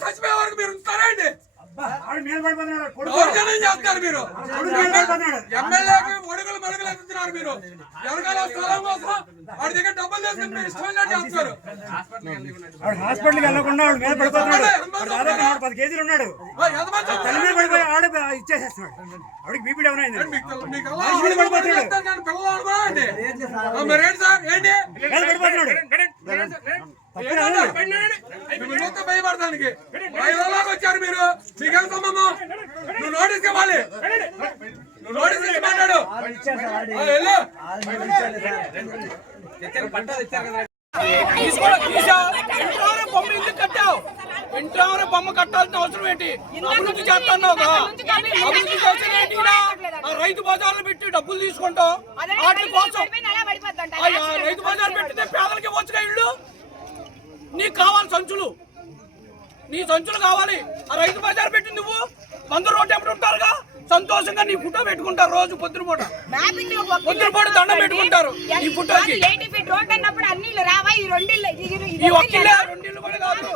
చచ్చిపోయే వరకు మీరు ఉంచుతారా అండి? చేస్తారు మీరు ఎమ్మెల్యేకి ఒడుగులు మడుగులు ఎత్తుతున్నారు మీరు. ఎవరికాల స్థలం కోసం వాడి దగ్గర డబ్బులు తీసుకుని మీరు ఇష్టం చేస్తారు. హాస్పిటల్కి వెళ్ళకుండా మీద పడిపోతున్నాడు. 10 కేజీలు ఉన్నాడు. తల మీద పడిపోయి ఆడ ఇచ్చేసేస్తున్నాడు. ఆవిడకి బీపీ డౌన్ అయింది. మరేంటి సార్ ఏంటి పడిపోతున్నాడు. భయపడటానికి 5 రోజులకు వచ్చారు మీరు. మీకేం సంబంధం? నువ్వు నోటీస్ ఇవ్వాలి. నువ్వు నోటీస్ ఇచ్చి మాట్లాడు. బొమ్మ ఎందుకు కట్టావు? ఇంట్లో బొమ్మ కట్టాల్సిన అవసరం ఏంటి? అభివృద్ధి చేస్తున్నావు. అభివృద్ధి చేసేది రైతు బజార్లు పెట్టి డబ్బులు తీసుకుంటావు. వాటి కోసం రైతు బజార్ పెట్టితే పేదలకి ఇవ్వచ్చుగా ఇళ్ళు. నీకు కావాలి సంచులు, నీ సంచులు కావాలి. ఆ రైతు బజార్ పెట్టి నువ్వు 100 రోడ్డు ఎప్పుడు ఉంటారుగా సంతోషంగా నీ ఫోటో పెట్టుకుంటారు. రోజు పొద్దునపూట దండం పెట్టుకుంటారు. ఈ ఫోటోకి ఈ ఒక్కళ్ళే 2 ఇళ్ళు కూడా కాదు.